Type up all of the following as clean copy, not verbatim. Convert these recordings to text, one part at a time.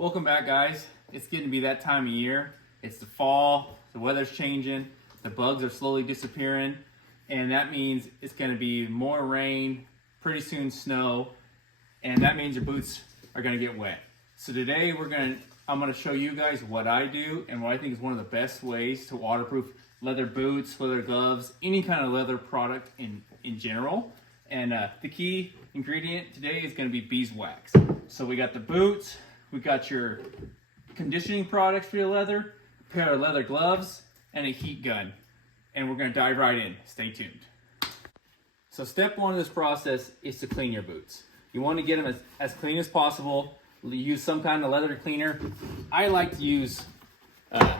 Welcome back, guys. It's getting to be that time of year. It's the fall, the weather's changing, the bugs are slowly disappearing, and that means it's going to be more rain, pretty soon snow, and that means your boots are going to get wet. So today I'm going to show you guys what I do and what I think is one of the best ways to waterproof leather boots, leather gloves, any kind of leather product in general. And the key ingredient today is going to be beeswax. So we got the boots, we got your conditioning products for your leather, a pair of leather gloves, and a heat gun. And we're going to dive right in. Stay tuned. So step one of this process is to clean your boots. You want to get them as clean as possible. Use some kind of leather cleaner. I like to use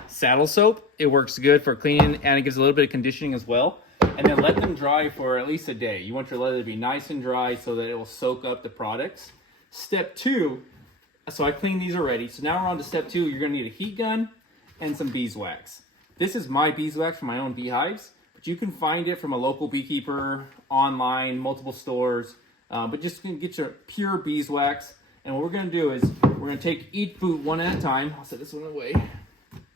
saddle soap. It works good for cleaning and it gives a little bit of conditioning as well. And then let them dry for at least a day. You want your leather to be nice and dry so that it will soak up the products. Step two, so I cleaned these already. So now we're on to step two. You're going to need a heat gun and some beeswax. This is my beeswax from my own beehives, but you can find it from a local beekeeper, online, multiple stores. But just get your pure beeswax. And what we're going to do is we're going to take each boot one at a time. I'll set this one away.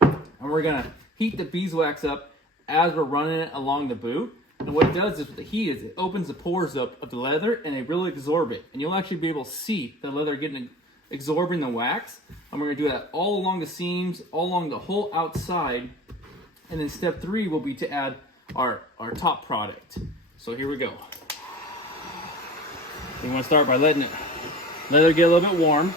And we're going to heat the beeswax up as we're running it along the boot. And what it does is with the heat is it opens the pores up of the leather and it really absorb it. And you'll actually be able to see the leather absorbing the wax. And we're going to do that all along the seams, all along the whole outside. And then step three will be to add our top product. So here we go. You want to start by letting leather get a little bit warm.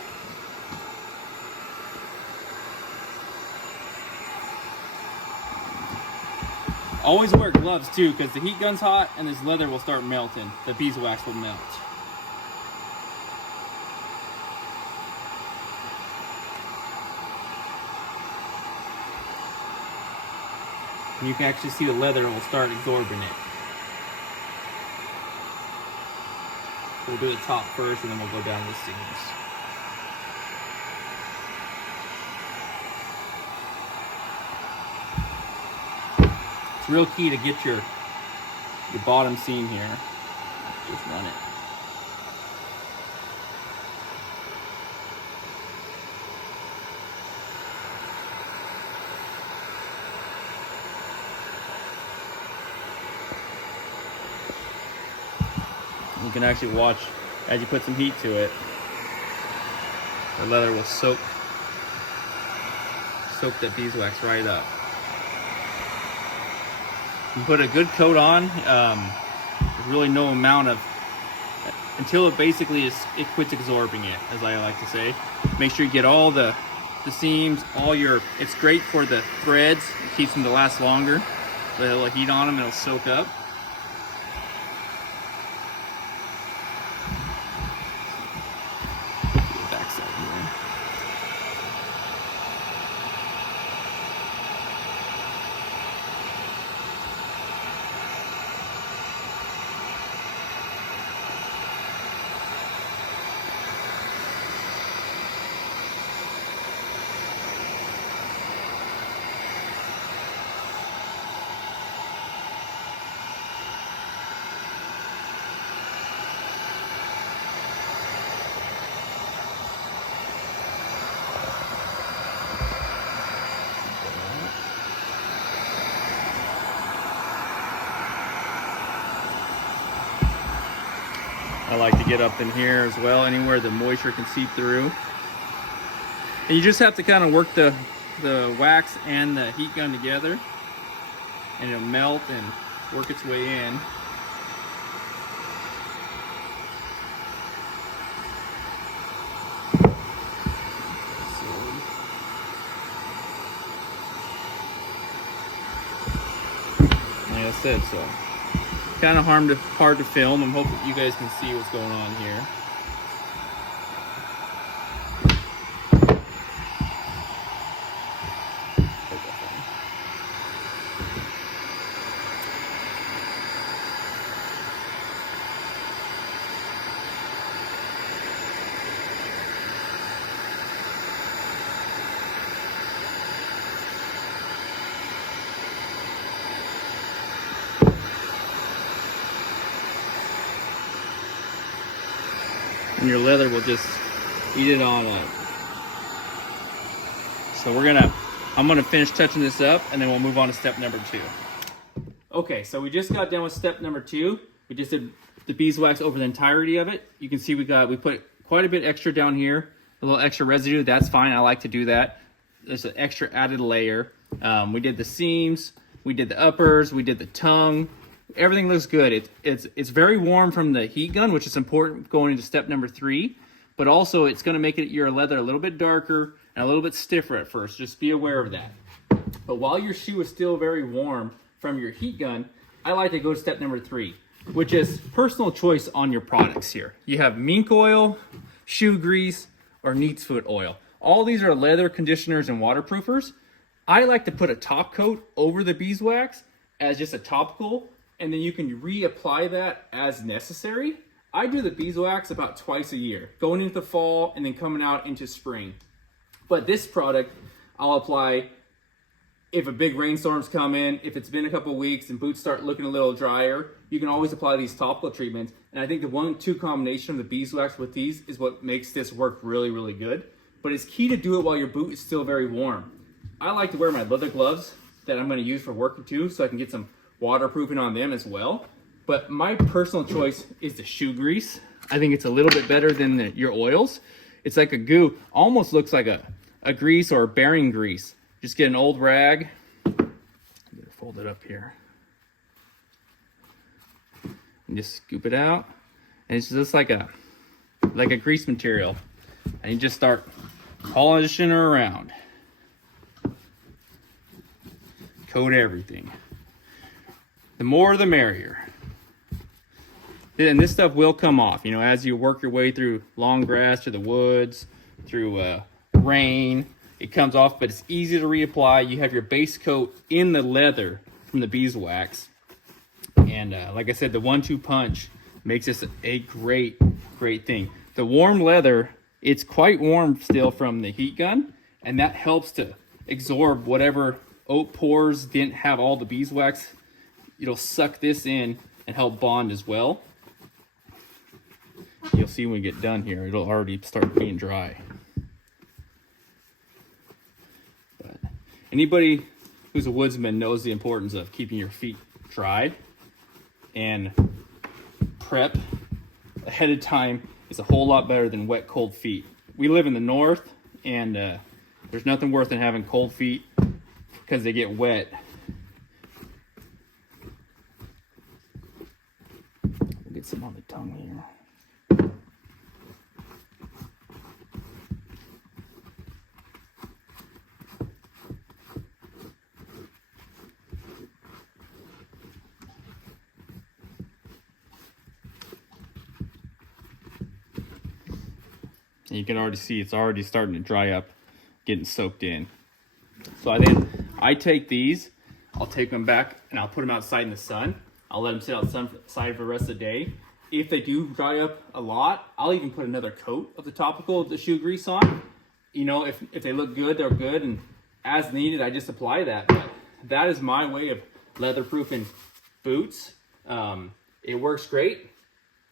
Always wear gloves too, because the heat gun's hot and this leather will start melting. The beeswax will melt. And you can actually see the leather will start absorbing it. We'll do the top first and then we'll go down to the seams. It's real key to get your bottom seam here. Just run it. You can actually watch as you put some heat to it. The leather will soak that beeswax right up. You put a good coat on. There's really no amount of until it basically it quits absorbing it, as I like to say. Make sure you get all the seams, it's great for the threads. It keeps them to last longer. Let a little heat on them and it'll soak up. I like to get up in here as well, anywhere the moisture can seep through. And you just have to kind of work the wax and the heat gun together, and it'll melt and work its way in. Like I said, so kind of hard to film. I'm hoping you guys can see what's going on here. And your leather will just eat it all up. So I'm gonna finish touching this up, and then we'll move on to step number 2. Okay, so we just got done with step number 2. We just did the beeswax over the entirety of it. You can see we put quite a bit extra down here, a little extra residue. That's fine. I like to do that. There's an extra added layer. We did the seams, we did the uppers, we did the tongue. Everything looks good. It's very warm from the heat gun, which is important going into step number 3. But also, it's going to make your leather a little bit darker and a little bit stiffer at first. Just be aware of that. But while your shoe is still very warm from your heat gun, I like to go to step number 3, which is personal choice on your products here. You have mink oil, shoe grease, or neat's foot oil. All these are leather conditioners and waterproofers. I like to put a top coat over the beeswax as just a topical, and then you can reapply that as necessary. I do the beeswax about twice a year, going into the fall and then coming out into spring. But this product, I'll apply if a big rainstorm's come in, if it's been a couple of weeks and boots start looking a little drier, you can always apply these topical treatments. And I think the 1-2 combination of the beeswax with these is what makes this work really, really good. But it's key to do it while your boot is still very warm. I like to wear my leather gloves that I'm going to use for working too, so I can get some waterproofing on them as well. But my personal choice is the shoe grease. I think it's a little bit better than your oils. It's like a goo, almost looks like a grease or a bearing grease. Just get an old rag, fold it up here, and just scoop it out. And it's just like a grease material. And you just start polishing her around. Coat everything. The more the merrier. And this stuff will come off, you know, as you work your way through long grass, through the woods, through rain. It comes off, but it's easy to reapply. You have your base coat in the leather from the beeswax. And like I said, the 1-2 punch makes this a great, great thing. The warm leather, it's quite warm still from the heat gun, and that helps to absorb whatever oat pores didn't have all the beeswax. It'll suck this in and help bond as well. You'll see when we get done here, it'll already start being dry. But anybody who's a woodsman knows the importance of keeping your feet dry, and prep ahead of time is a whole lot better than wet, cold feet. We live in the north, and there's nothing worse than having cold feet because they get wet. We'll get some on the tongue here. You can already see it's already starting to dry up, getting soaked in. So I take these, I'll take them back and I'll put them outside in the sun. I'll let them sit outside for the rest of the day. If they do dry up a lot, I'll even put another coat of the topical of the shoe grease on. You know, if they look good, they're good, and as needed, I just apply that. But that is my way of leather-proofing boots. It works great.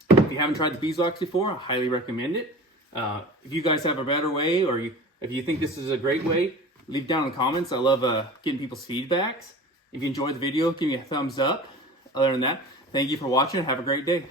If you haven't tried the beeswax before, I highly recommend it. If you guys have a better way, or if you think this is a great way, leave it down in the comments. I love getting people's feedbacks. If you enjoyed the video, give me a thumbs up. Other than that, thank you for watching. Have a great day.